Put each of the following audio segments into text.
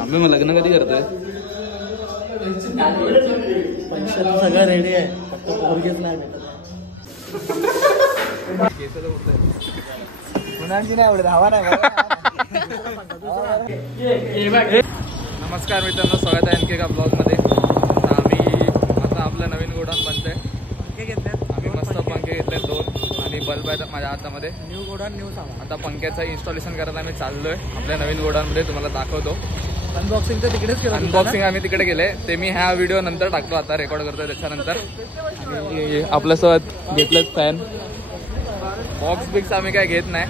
आम्ही मग लग्न कधी करतोय? सगळं रेडी आहे, फक्त पोरगीच नाही भेटत. कुणाची नाही आवडत, हवा नाही. नमस्कार मित्रांनो, स्वागत आहे आणखी एका ब्लॉगमध्ये. आता आपलं नवीन गोडाऊन बनतंय. पंखे घेतलेत आम्ही मस्त पंखे घेतले 2 आणि बल्ब आहेत माझ्या हातामध्ये. न्यू गोडाऊन न्यू सामान. आता पंख्याचं इन्स्टॉलेशन करायला आम्ही चाललोय आपल्या नवीन गोडाऊनमध्ये. तुम्हाला दाखवतो. अनबॉक्सिंग तर तिकडेच केलं. अनबॉक्सिंग आम्ही तिकडे गेले, ते मी ह्या व्हिडिओ नंतर टाकतो. आता रेकॉर्ड करतोय त्याच्यानंतर. आणि आपल्यासोबत घेतलेत फॅन. बॉक्स बिक्स आम्ही काय घेत नाही.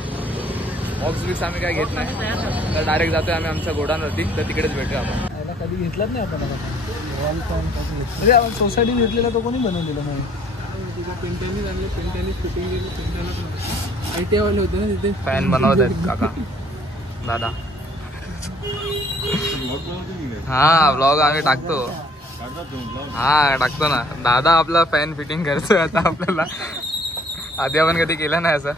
तर डायरेक्ट जातोय आम्ही आमच्या गोडाऊनवरती. तर तिकडेच भेटूया आपण. कधी घेतलाच नाही आपण. म्हणजे आपण सोसायटीत घेतलेला तो कोणी बनवलेला नाही. पेंटानीच आणले, पेंटानीच फिटिंग केली. पेंटाला ITI वाले होते ना तिथे. फॅन बनवत आहेत काका दादा. हा ब्लॉग आम्ही टाकतो. हा टाकतो ना. दादा आपला फॅन फिटिंग करतोय आता आपल्याला. आधी आपण कधी केलं नाही असं.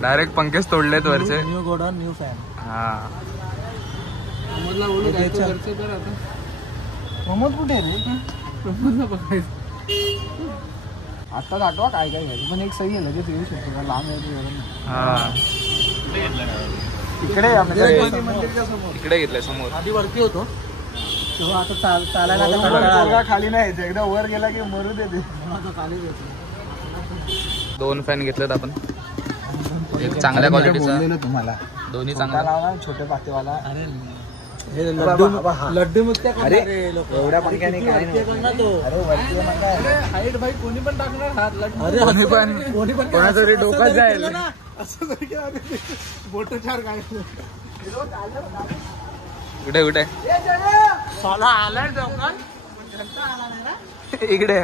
डायरेक्ट पंखेच तोडलेत वरचे. New godown new fan. हा प्रमोद कुठे आहे? प्रमोदला बघायचं. आता दाखवा काय काय घ्यायचं. पण एक सही आहे, लगेच येऊ शकतो का? लांब इकडे घेतलंय समोर. आधी वरती होतो तेव्हा. आता चालायला खाली नाही, एकदा वर गेला की मरू देते. खाली देतो. 2 फॅन घेतलेत आपण. एक चांगल्या क्वालिटीचा, तुम्हाला दोन्ही चांगला. छोटे पातेवाला. लड्डू मुक्त्या. अरे एवढ्या पंख्याने काय हाईट भाई कोणी पण टाकणार हात. कोणी पण कोणाचं तरी डोकं जाईल असं. बोट 4 काय कुठे कुठे आलाय डोकं. इकडे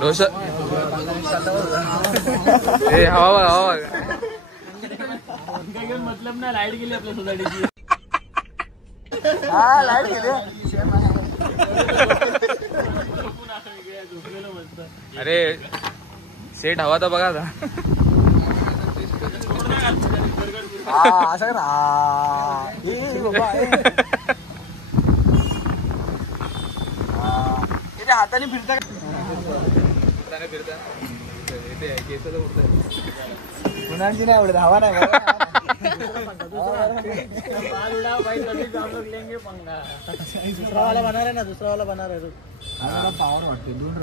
रोशन. हे हवा मतलब ना. लाईट गेली आपल्या सोसायटीची. हा लाईट गेली. अरे सेट हवा तर बघा आता. असं ना. हाताने फिरता कुणाची नाही आवडत, हवा नाही. दुसरावाला बनणार आहे ना. दुसरावाला बनणार आहे. पावर वाटते. 2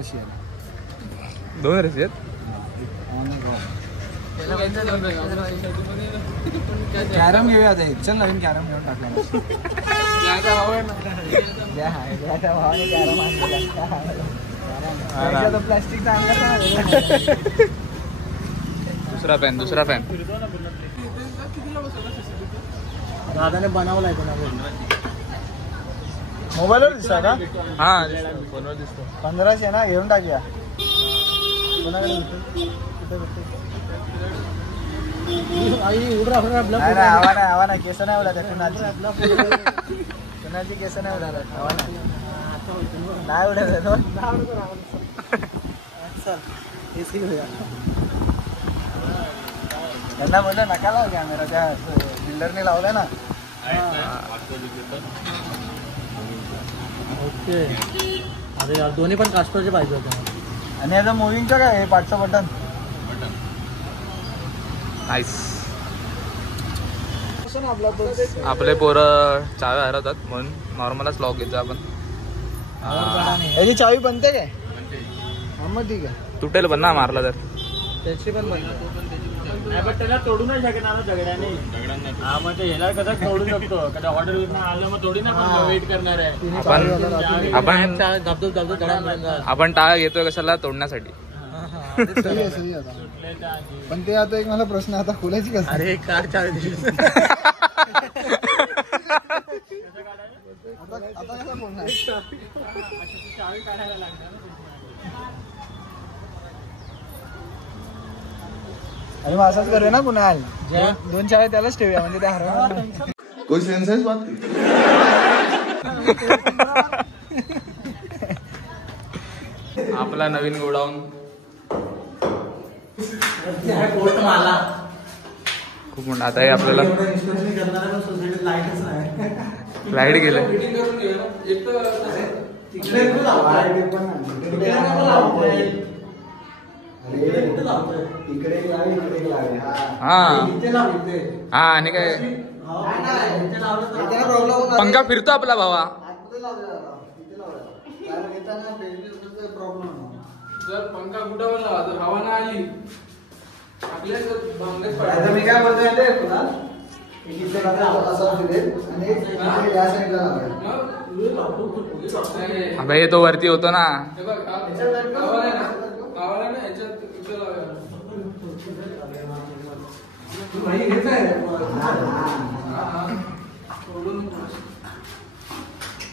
रशी आहेत. कॅरम घेऊया आता. चल नवीन कॅरम घेऊन टाकला. प्लास्टिक चांगला. दुसरा फॅन दादाने बनवलाय. मोबाईलवर दिसता का? हा 1500 ना. घेऊन टाकूया. हवा नाही. केस नाही उडत. कुणाची केस नाही उडत. हवा नाही उडत. त्यांना म्हणलं नका लाव कॅमेरा. त्या बिल्डरने लावलाय ना. ओके. अरे दोन्ही पण कास्टरचे पाहिजे होते. आणि याचं मुव्हिंगचं काय हे पाठचं बटन. नाईस. आपले पोरं चाव्या हरवतात म्हणून नॉर्मलच लॉक घेतो आपण. याची चावी बनते काय? मग ठीक आहे. तुटेल पण ना मारला तर. त्याची पण बनते. त्याला तोडू नाही शकणार दगडाने. हा मग ते ह्याला कसं तोडू शकतो. कधी हॉटेल आलं मग थोडी ना वेट करणार आहे. आपण टाळा घेतोय कशाला? तोडण्यासाठी. पण ते आता एक मला प्रश्न आता खोलायची कसं? अरे कार चावी. अरे मग असंच करूया ना कुणाल. 2 चाव्या त्यालाच ठेवूया म्हणजे त्या हरवणार. कोई सेंस है इस बात की? आपला नवीन गोडाऊन. खूप मोठा. आता हे आपल्याला लाईट गेले. हा हा आणि काय पंखा फिरतो आपला भावा. जर पंखा कुठं जर हवा नाही आली आपल्या मी काय बोलतोय अबे तो वरती होतो ना.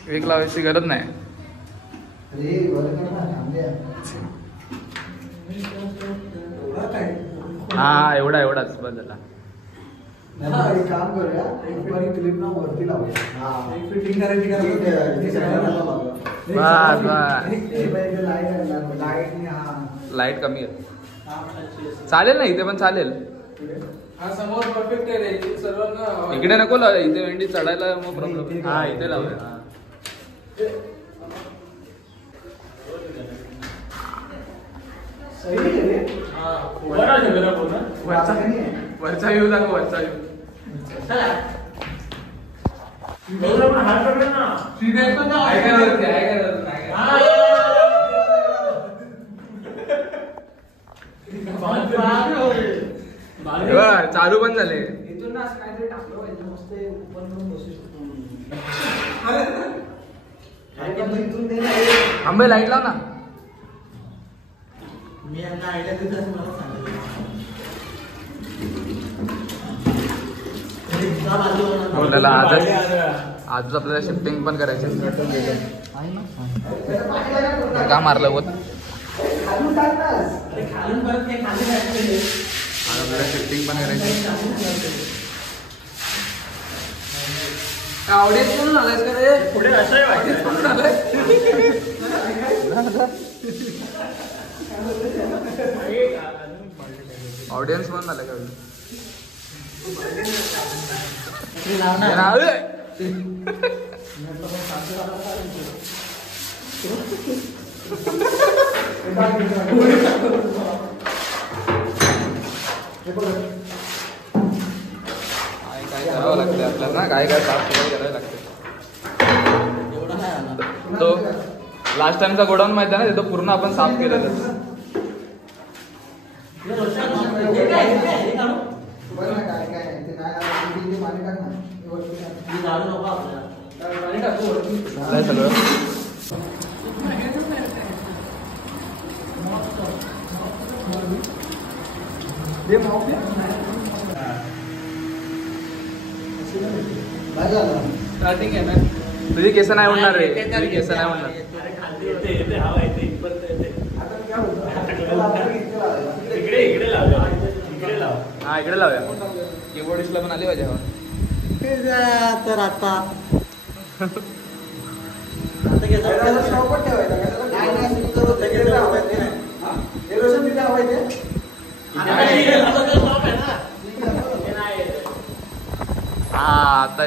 एक लावायची गरज नाही. हा एवढाच बस झाला. काम करूया क्लिप ना वरती लावूया. फिटिंग करायची लाईट कमी आहे. चालेल ना इथे पण चालेल. हा समोर परफेक्ट आहे रे सर्वांना. इकडे नको लावूया. इथे वेंडी चढायला मग प्रॉब्लेम. हा इथे लावूया. वरचा व्ह्यू दाखव. वरचा व्ह्यू चालू पण झाले. आंबे लाईट लाव ना. मी यांना आयडिया देत मला सांगितलं. आजच आपल्याला शिफ्टिंग पण करायची. का मारलं होत आपल्याला शिफ्टिंग पण करायची. ऑडियन्स म्हणून आलायस का रे? पुढे असं ऑडियन्स म्हणून आलं का? काय करावं लागतं आपल्याला. काय साफसफाई करावी लागते. तो लास्ट टाइमचा गोडाऊन माहिती आहे ना. तिथं पूर्ण आपण साफ केलेलं. सगळं स्टार्टिंग आहे ना. तुझी केस नाही उडणार रे. तुझी केस नाही उडणार. हा इकडे लावूया. कीबोर्डिस्टला पण आली पाहिजे हवा. तर आता हा आता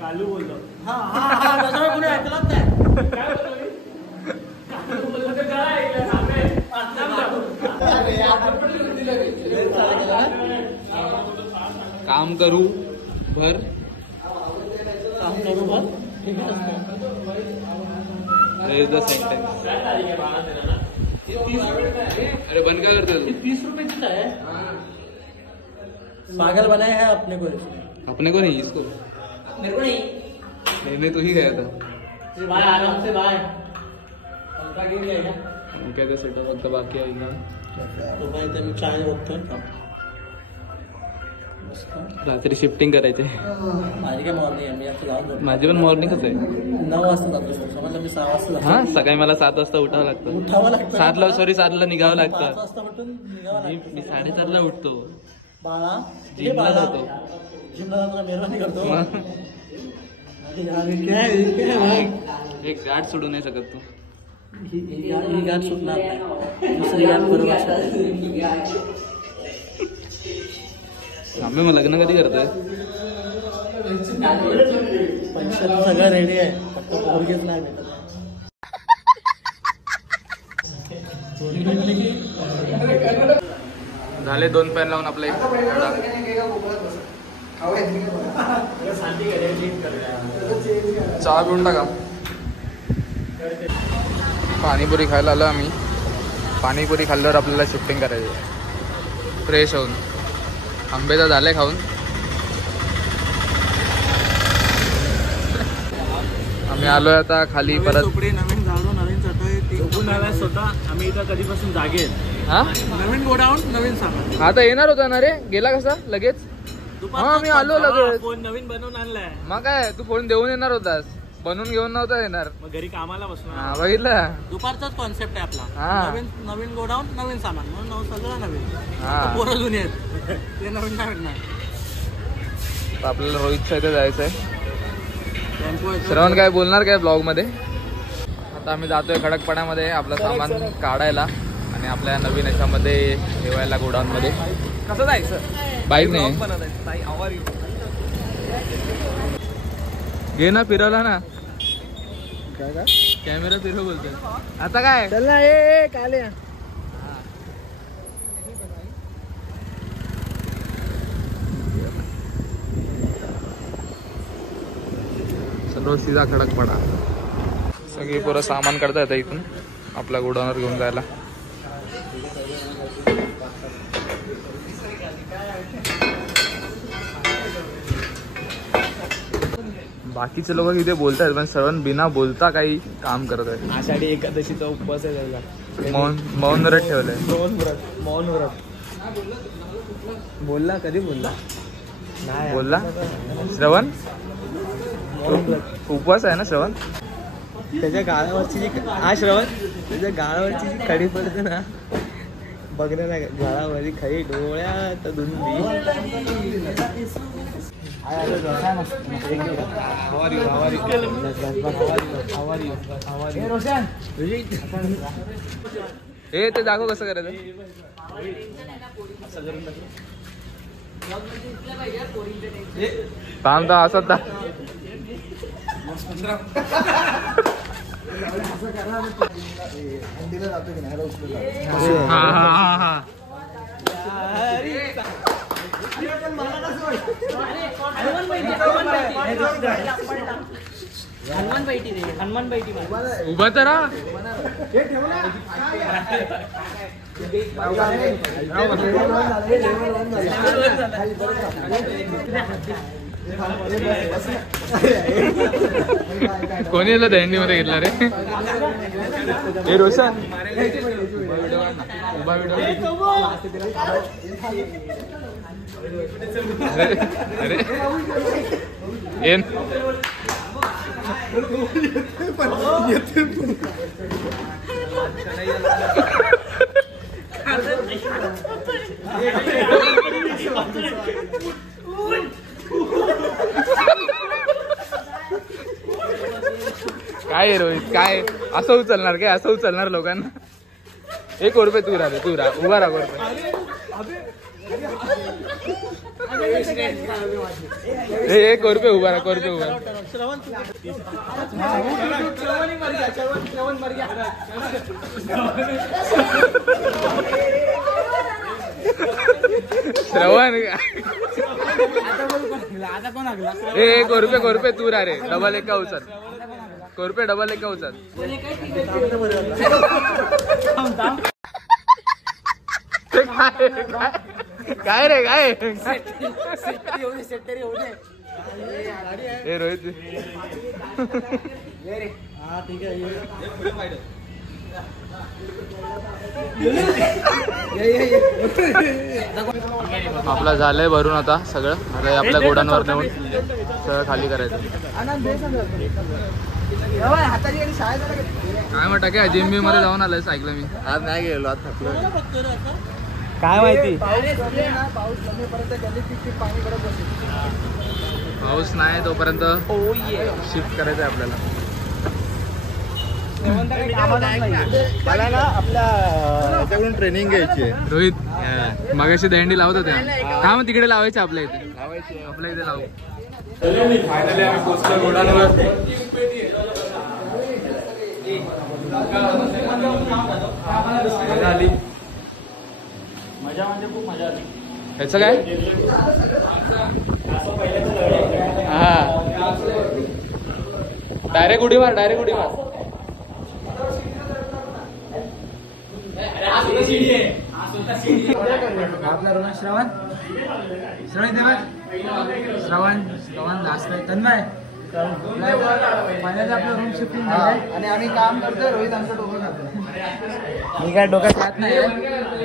कालू बोलतो. काम करू भर. अरे बंद क्या करते हो? 30 रुपए की है. पागल बनाया है अपने को. अपने को नहीं, इसको. मेरे को नहीं. लेने तो ही गया था. भाई आराम से भाई. पंखा घेऊन घ्यायचा. क्या सेटअप फक्त बाकी आहे ना. तो भाई ते मी चाय बघतोय. रात्री शिफ्टिंग करायचे. माझी काय मॉर्निंग आहे, मी आता जाऊन माझी पण मॉर्निंगच आहे. 9 वाजता जातो. समजलं मी 6 वाजता जातो. हा सकाळी मला 7 वाजता उठावं लागतं. उठावं लागतं. 7ला निघावं 5 लागतं. वाजता उठून निघावं लागतं. मी 7:30ला उठतो. बाळा जिमला जातो. जिमला जातो, मेहरबानी करतो. एक गाठ सोडू नाही शकत तू. ही गाठ सुटणार नाही. दुसरी गाठ बरोबर. आम्ही मग लग्न कधी करतोय? पैशाचं सगळं रेडी आहे, फक्त पोरगीच नाही भेटत. झाले 2 पॅन लावून आपला एक चहा पिऊन टाका. पाणीपुरी खायला आलो आम्ही. पाणीपुरी खाल्ल्यावर आपल्याला शिफ्टिंग करायची फ्रेश होऊन. आंबेचा झाले खाऊन. आम्ही आलोय आता खाली परत. नवीन झाडू, नवीन चटई स्वतः. आम्ही इथं कधीपासून जागेत. हा नवीन गोडाऊन, नवीन सामान. आता येणार होता ना रे, गेला कसा लगेच? हा मी आलो लगेच. फोन नवीन बनवून आणलाय. मग काय तू फोन देऊन येणार होतास, बनवून घेऊन नव्हता येणार. मग घरी कामाला बसलो. हा बघितलं. दुपारचाच कॉन्सेप्ट आहे आपला. हा. नवीन गोडाऊन, नवीन सामान, म्हणून सगळं नवीन. हा पोरं जुने आहेत, ते नवीन नाही भेटणार. आपल्याला रोहित इथे जायचंय. श्रवण काय बोलणार काय ब्लॉग मध्ये? आता आम्ही जातोय खडकपाड्यामध्ये आपलं सामान काढायला आणि आपल्या नवीन याच्यामध्ये ठेवायला गोडाऊन मध्ये. कसं जायचं? बाईक नाही घे ना, फिरवला ना. कॅमेरा फिरव बोलतोय. आता काय सर्व सीधा खडकपाडा. सगळी पोरं सामान काढता येतं इथून आपल्या गोडाऊनवर घेऊन जायला. बाकीचे लोक इथे बोलतात पण श्रवण बिना बोलता काही काम करत आहे. आषाढी एकादशीचा उपवास आहे त्याला. मौन व्रत ठेवलंय. मौन व्रत बोलला, कधी बोलला? नाही बोलला श्रवण. उपवास आहे ना श्रवण? त्याच्या गाळावरची जी श्रवण त्याच्या गाळावरची जी खडी पडते ना, बघण्याला गाळावरची खडी डोळ्यात धुंदी. हे ते दाखव कसं करायचं. थांब असं हनुमान बैठी उभा तर राहा. कोणी याला दहंडीमध्ये घेतला रे? हे रोशन उभा व्हिडिओ. अरे येन काय रोहित काय असं उचलणार काय? असं उचलणार लोकांना? 1 रुपये तू राहा उभा राहा. 1 रुपये 1 रुपये उभा राहा. 1 रुपये उभा राहा. श्रवण 1 रुपये तू राहा रे. डबल 1 का उचल. 1 रुपये डबल 1 का उचल. काय रे काय? हे रोहित आपला झालंय भरून आता सगळं. आता आपल्या गोडांवर नेऊन सगळं खाली करायचं. काय म्हणता काय जिम मध्ये जाऊन आलंय ऐकलं मी. आज नाही गेलो, आज थकलो. काय माहिती पाऊस नाही तोपर्यंत शिफ्ट करायचं आहे आपल्याला. मला ना आपल्या याच्याकडून ट्रेनिंग घ्यायची आहे. रोहित मगाशी दंडी लावत होत्या. काय मग तिकडे लावायचं आपल्या इथे. आपल्या इथे लावू. फायनली आम्ही पोहोचलो गोडांवर. मजा आली. मजा म्हणजे खूप मजा आली. ह्याचं काय हा डायरेक्ट उडी मार, डायरेक्ट उडी मार. श्रवण लास्ट आहे. तन्मय फायनली आपलं रूम शिफ्टिंग झालंय आणि आम्ही काम करतोय. रोहित आमचं डोकं खातोय. मी काय डोक्यात जात नाही,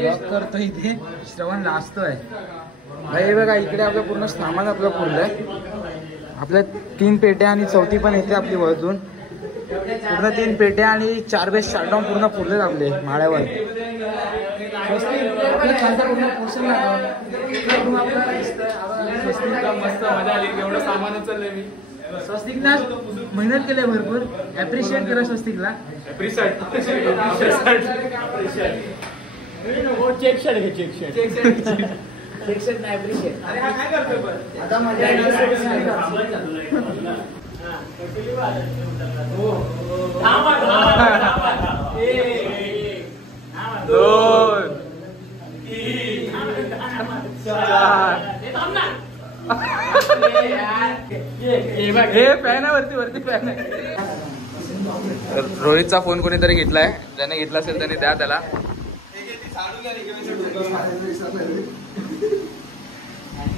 वॉक करतो इथे. श्रवण लाजतोय. हे बघा इकडे आपलं पूर्ण सामान आपलं पुरलंय. आपल्या 3 पेट्या आणि चौथी पण येते आपली वजून. पूर्ण 3 पेट्या आणि 4 बेस शाटडाऊन पूर्ण पुरलेत आपले माळ्यावर. मस्त मजा आली. एवढं सामान उचललंय मी. स्वस्तिकला मेहनत केली भरपूर. ऍप्रिशिएट करा स्वस्तिकला. चेक शर्ट घे, चेक शर्ट. शिक्षक नाही ऍप्रिशिएट. आता मजा फॅन आहे वरती, वरती फॅन आहे. रोहितचा फोन कोणीतरी घेतलाय. ज्याने घेतला असेल त्याने द्या त्याला.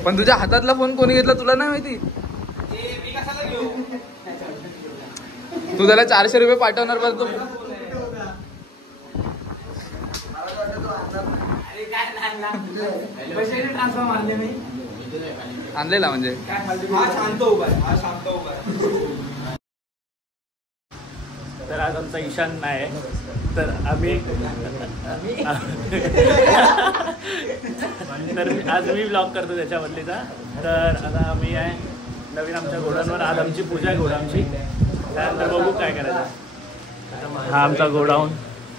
पण तुझ्या हातातला फोन कोणी घेतला तुला नाही माहिती. तू त्याला 400 रुपये पाठवणार पण तू ट्रान्सफर मारले मी आणलेला म्हणजे. तर आज आमचा ईशान नाही, तर आम्ही तर आज मी ब्लॉग करतो त्याच्यामधलीचा. तर आता आम्ही आहे नवीन आमच्या गोडाऊनवर. आज आमची पूजा आहे गोडाऊनची. त्यानंतर बघू काय करायचं. हा आमचा गोडाऊन.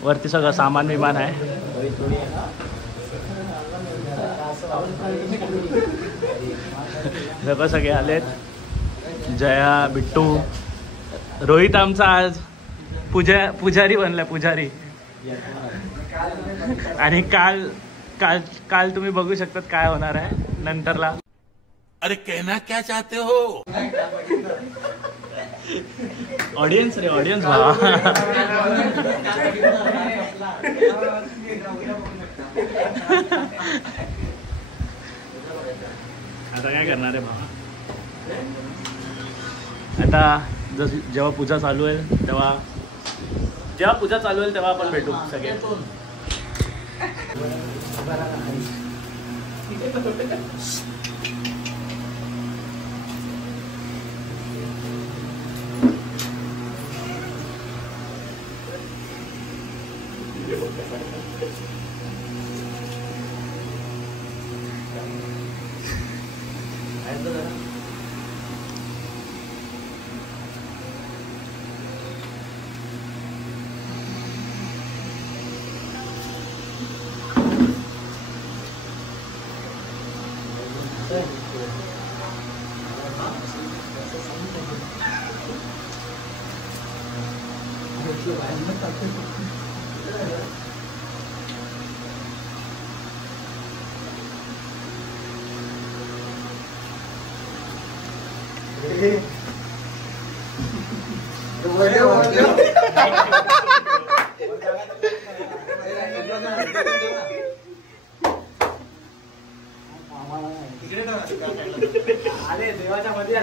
वरती सगळं सामान विमान आहे. सगळं सगळे आलेत. जया, बिट्टू, रोहित आमचा आज पुजारी बनलाय, पुजारी. आणि काल तुम्ही बघू शकतात काय होणार आहे नंतरला. अरे कहना क्या चाहते हो. ऑडियन्स रे, ऑडियन्स आता काय करणार आहे भावा. आता जेव्हा पूजा चालू आहे तेव्हा आपण भेटू सगळे. अरे देवाच्या मध्ये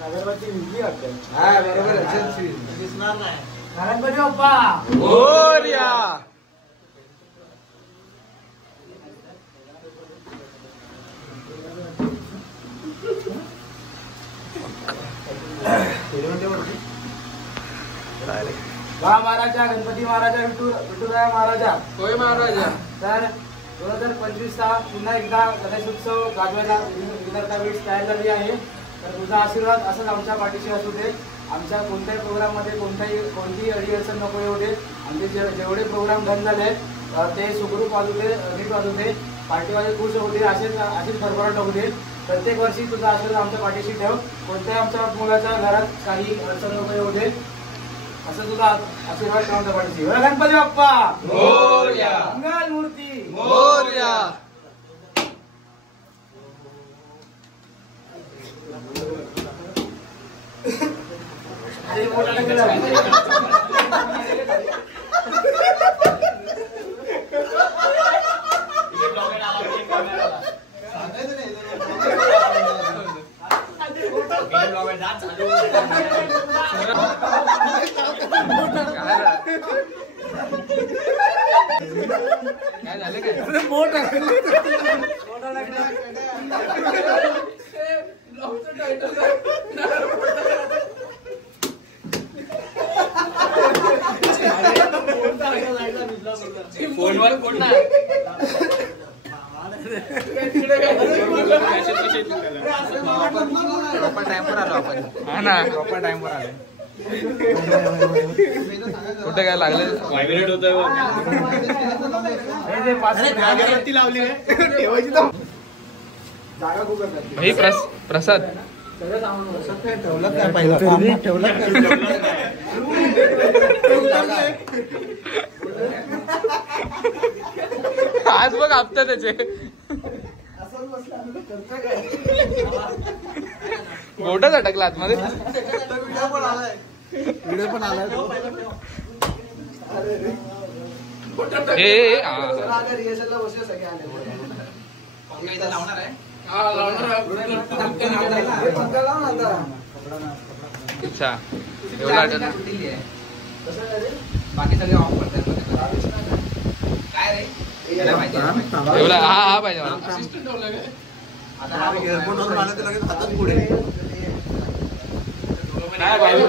नगरवरती विजली वाटतं. हा बरोबर दिसणार नाही. गणपती बाप्पा मोरया. वा महाराजा गणपती महाराजा विठुराया महाराजा होय महाराजा. तर 2025 चा पुन्हा एकदा गणेश उत्सव गाजवायला विदर्था बीट्स तयार झाली आहे. तर तुझा आशीर्वाद असंच आमच्या पाठीशी असू दे. आमच्या कोणत्याही प्रोग्राम मध्ये कोणतीही अडीअडचण नको येऊ दे. आमचे जेवढे प्रोग्राम डन झाले ते सुखरूप वाजू दे, नीट वाजू दे, पार्टीवाले खुश होऊ दे, असेच भरभराट होऊ दे. प्रत्येक वर्षी तुझा आशीर्वाद आमच्या पाठीशी ठेव. कोणत्याही आमच्या मुलाच्या घरात काही अडचण नको येऊ दे. असं तुझा आशीर्वाद ठेव आमच्या पाठीशी. गणपती बाप्पा मोरया. मंगल मूर्ती मोरया. अरे मोठा टाकला. काय झालं काय? फोनवर कोण नाही. प्रॉपर टाइमवर आलो आपण. हा ना, प्रॉपर टाइमवर आलो. कुठे काय लागलं? व्हायब्रेट होतोय. लावली जागा खूप भाई प्रसाद ठेवलं काय पहिलं ठेवलं आज बघ आपता त्याचे मोठा झटकला आतमध्ये. व्हिडिओ पण आलाय. रिहर्सलला बसले सगळे आले. लावणार आहे. अच्छा एवढा बाकी सगळे ऑफ करतात. काय रे एवढा हा पाहिजे मला. आता एअरपोर्ट वरून आलं तर लगेच हातात पुढे. काय पाहिजे?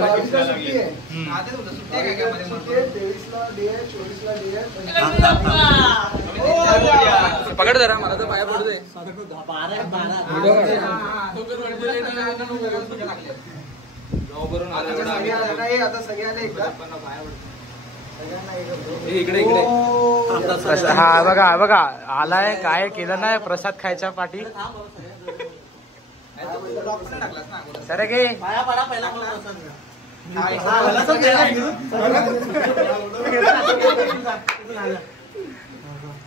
पकड जरा मला तर पाया पडू दे. आता सगळ्यांना एकदा इकडे इकडे. हा बघा बघा आलाय. काय केलं नाही प्रसाद खायच्या पाठी. सर गे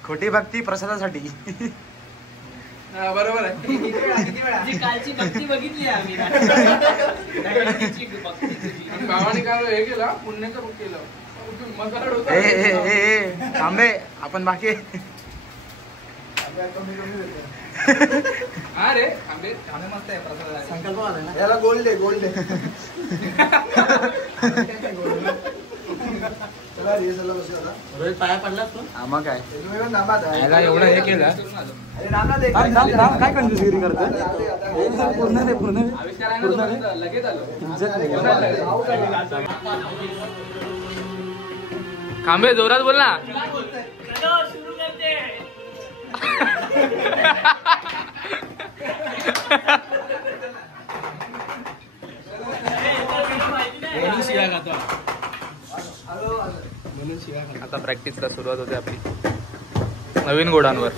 खोटी भक्ती प्रसादासाठी. बरोबर आहे. कालची भक्ती बघितली आम्ही. भावाने काय हे केलं पुण्याचं बुक केलं. मसाला डोसा. थांबे आपण बाकी. हा रे आंबे मस्त आहे प्रसाद. संकल्प आला ना याला. गोल्ड दे गोल्ड दे. रोहित पाया पडलास तू. मग काय याला एवढं हे केलं. काय कंजूसगिरी करतो. पूर्ण दे पूर्ण लगेच आलो. खांबे जोरात बोल ना. सुरू करते. आता प्रॅक्टिसला सुरुवात होते आपली नवीन घोडांवर.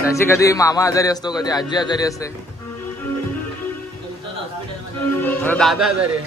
त्याची कधी मामा आजारी असतो, कधी आजी आजारी असते, दादा आजारी आहे.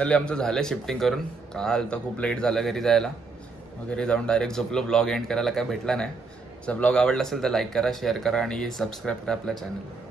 फायनली आमचं झालं शिफ्टिंग करून. काल तर खूप लेट झालं घरी जायला. मग घरी जाऊन डायरेक्ट झोपलो. ब्लॉग एंड करायला काय भेटला नाही. जर ब्लॉग आवडला असेल तर लाईक करा, शेअर करा आणि सबस्क्राईब करा आपल्या चॅनलला.